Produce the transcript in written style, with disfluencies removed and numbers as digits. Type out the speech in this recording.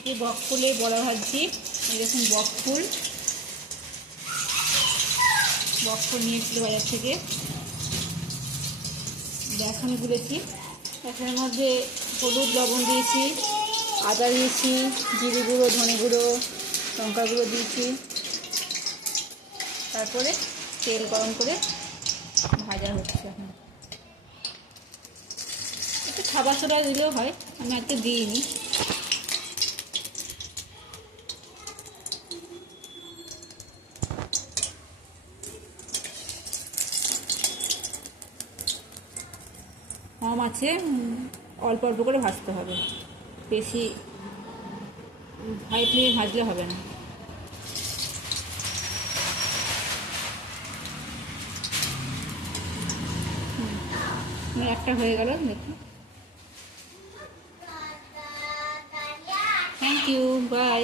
আজকে বক ফুলের বড়া ভাজছি। এরকম বক ফুল নিয়েছিল বাজার থেকে, বেসন গুলেছি, বেসনের মধ্যে হলুদ লবণ দিয়েছি, আদা দিয়েছি, জিরে গুঁড়ো, ধনে গুঁড়ো, লঙ্কা গুঁড়ো দিয়েছি। তারপরে তেল গরম করে ভাজা হচ্ছে। এখন একটু খাবার সোডা দিলেও হয়, আমি একটু দিইনি। কম আছে, অল্প অল্প করে ভাজতে হবে, বেশি হাই ফ্লেমে ভাজলে হবে না। একটা হয়ে গেল, দেখুন। Thank you, by.